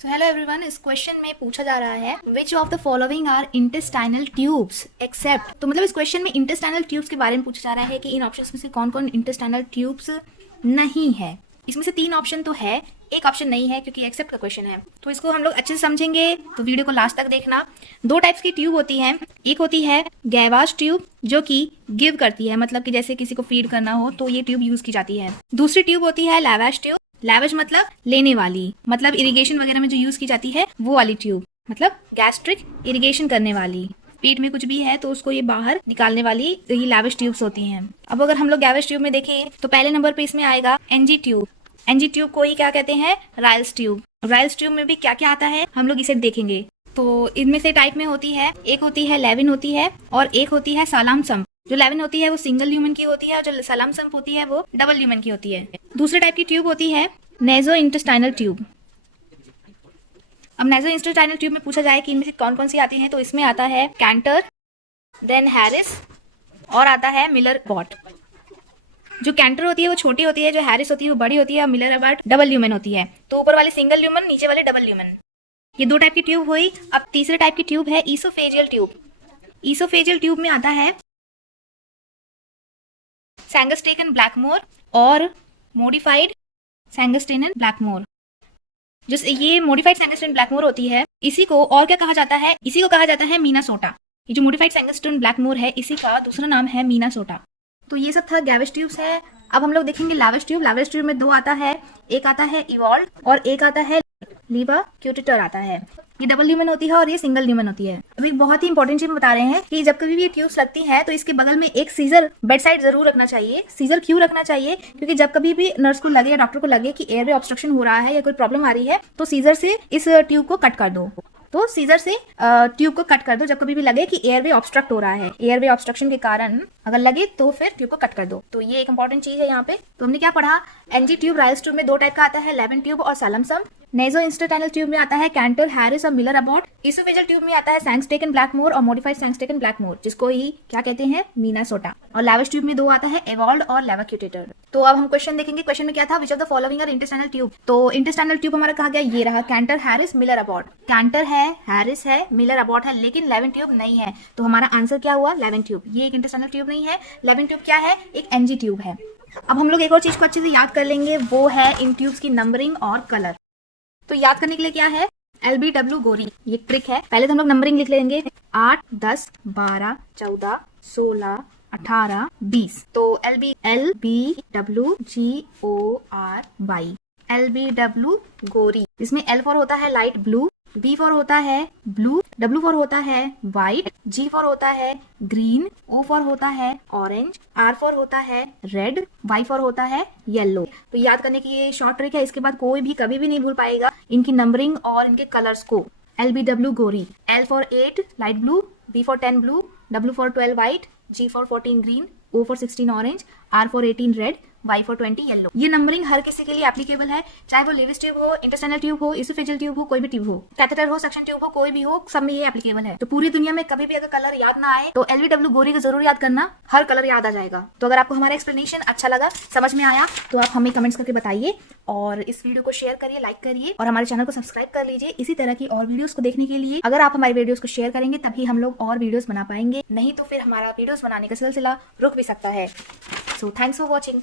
तो hello everyone, इस question में पूछा जा रहा है which of the following are intestinal tubes except. तो मतलब इस क्वेश्चन में इंटेस्टाइनल ट्यूब्स के बारे में पूछा जा रहा है कि इन ऑप्शंस में से कौन कौन इंटेस्टाइनल ट्यूब्स नहीं है। इसमें से 3 ऑप्शन तो है, एक ऑप्शन नहीं है क्योंकि एक्सेप्ट का क्वेश्चन है। तो इसको हम लोग अच्छे से समझेंगे तो वीडियो को लास्ट तक देखना। 2 टाइप्स की ट्यूब होती है, एक होती है गैवास ट्यूब जो कि गिव करती है, मतलब कि जैसे किसी को फीड करना हो तो ये ट्यूब यूज की जाती है। दूसरी ट्यूब होती है लैवाश ट्यूब। लैविश मतलब लेने वाली, मतलब इरिगेशन वगैरह में जो यूज की जाती है वो वाली ट्यूब, मतलब गैस्ट्रिक इरिगेशन करने वाली। पेट में कुछ भी है तो उसको ये बाहर निकालने वाली ये लैविश ट्यूब्स होती हैं। अब अगर हम लोग गैविश ट्यूब में देखें तो पहले नंबर पे इसमें आएगा एनजी ट्यूब। एनजी ट्यूब को ही क्या कहते हैं, राइल्स ट्यूब। राइल्स ट्यूब में भी क्या क्या आता है हम लोग इसे देखेंगे। तो इनमें से टाइप में होती है, एक होती है लेविन होती है और एक होती है सालाम सम्प। जो लेविन होती है वो सिंगल ल्यूमेन की होती है और जो सालाम सम्प होती है वो डबल ल्यूमेन की होती है। दूसरे टाइप की ट्यूब होती है नेजो इंटेस्टाइनल ट्यूब। अब नेजो इंटेस्टाइनल ट्यूब में पूछा जाए कि इनमें से कौन कौन सी आती हैं, तो इसमें आता है कैंटर, देन हैरिस और आता है मिलर अबॉट। जो कैंटर होती है वो छोटी होती है, जो हैरिस होती है वो बड़ी होती है और मिलर अबॉट डबल ल्यूमेन होती है। तो ऊपर वाले सिंगल ल्यूमेन, नीचे वाले डबल ल्यूमेन। ये 2 टाइप की ट्यूब हुई। अब तीसरे टाइप की ट्यूब है ईसोफेजियल ट्यूब। ईसोफेजियल ट्यूब में आता है सैंगस्टेकन ब्लैकमोर और मॉडिफाइड सैंगस्टेनन ब्लैकमोर। जो ये मॉडिफाइड सैंगस्टेन ब्लैकमोर होती है, इसी को और क्या कहा जाता है, इसी को कहा जाता है मीनासोटा। ये जो मॉडिफाइड सैंगस्टेन ब्लैकमोर है इसी का दूसरा नाम है मीनासोटा। तो ये सब था गैविश ट्यूब्स है। अब हम लोग देखेंगे लैविश ट्यूब। लैविश ट्यूब में 2 आता है, एक आता है इवॉल्व और एक आता है लीवा क्यूटिटर आता है। ये डबल ल्यूमेन होती है और ये सिंगल ल्यूमेन होती है। अब एक बहुत ही इंपॉर्टेंट चीज बता रहे हैं कि जब कभी भी ये ट्यूब्स लगती हैं तो इसके बगल में एक सीजर बेड साइड जरूर रखना चाहिए। सीजर क्यों रखना चाहिए, क्योंकि जब कभी भी नर्स को लगे या डॉक्टर को लगे कि एयरवे ऑब्स्ट्रक्शन हो रहा है या कोई प्रॉब्लम आ रही है तो सीजर से इस ट्यूब को कट कर दो। तो सीजर से ट्यूब को कट कर दो जब कभी भी लगे कि एयरवे ऑब्स्ट्रक्ट हो रहा है। एयरवे ऑब्स्ट्रक्शन के कारण अगर लगे तो फिर ट्यूब को कट कर दो। तो ये एक इंपॉर्टेंट चीज है यहाँ पे। तो हमने क्या पढ़ा, एनजी ट्यूब राइल्स ट्यूब में 2 टाइप का आता है, लेविन ट्यूब और सालम सम्प। नेजो इंस्टेटाइनल ट्यूब में आता है कैंटर, हैरिस और मिलर अबॉट। ईसोफेजियल ट्यूब में आता है सैंगस्टेकन ब्लैकमोर और मॉडिफाइड सैंगस्टेकन ब्लैकमोर, जिसको ही क्या कहते हैं, मीनासोटा। और लैविश ट्यूब में 2 आता है, एवॉल्व और लेवाक्यूटेटर। तो अब हम क्वेश्चन देखेंगे। क्वेश्चन में क्या था, which of the following are intestinal tube. तो इंटेस्टाइनल ट्यूब हमारा कहा गया ये रहा, Cantor, Harris, Miller Abbott. Cantor है, हैरिस है, मिलर अबॉट है, लेकिन लेविन ट्यूब नहीं है। तो हमारा आंसर क्या हुआ, लेविन ट्यूब। ये एक इंटेस्टाइनल ट्यूब नहीं है। लेविन ट्यूब क्या है, एक एनजी ट्यूब है। अब हम लोग एक और चीज को अच्छे से याद कर लेंगे, वो है इन ट्यूब्स की नंबरिंग और कलर। तो याद करने के लिए क्या है, LBW गोरी, ये ट्रिक है। पहले तो हम लोग नंबरिंग लिख लेंगे, 8, 10, 12, 14, 16, 18, 20। तो LBWGORY, LBW गोरी। इसमें L फॉर होता है लाइट ब्लू, B फॉर होता है ब्लू, W फॉर होता है व्हाइट, G फॉर होता है ग्रीन, O फॉर होता है ऑरेंज, R फॉर होता है रेड, Y फॉर होता है येलो। तो याद करने की ये शॉर्ट ट्रिक है, इसके बाद कोई भी कभी भी नहीं भूल पाएगा इनकी नंबरिंग और इनके कलर्स को। LBW गोरी, L for 8 light blue, B for 10 blue, W for 12 white, G for 14 green, O for 16 orange, R for 18 red, Y for 20 yellow. ये नंबरिंग हर किसी के लिए एप्लीकेबल है, चाहे वो लेविस ट्यूब हो, इंटेस्टाइनल ट्यूब हो, ईसोफेजियल ट्यूब हो, कोई भी ट्यूब हो, कैथेटर हो, सक्शन ट्यूब हो, कोई भी हो, सब में ये एप्लीकेबल है। तो पूरी दुनिया में कभी भी अगर कलर याद ना आए तो LBW गोरी को जरूर याद करना, हर कलर याद आ जाएगा। तो अगर आपको हमारा एक्सप्लेनेशन अच्छा लगा, समझ में आया, तो आप हमें कमेंट्स करके बताइए और इस वीडियो को शेयर करिए, लाइक करिए और हमारे चैनल को सब्सक्राइब कर लीजिए इसी तरह की और वीडियोस को देखने के लिए। अगर आप हमारे वीडियोस को शेयर करेंगे तभी हम लोग और वीडियोस बना पाएंगे, नहीं तो फिर हमारा वीडियोस बनाने का सिलसिला रुक भी सकता है। So thanks for watching.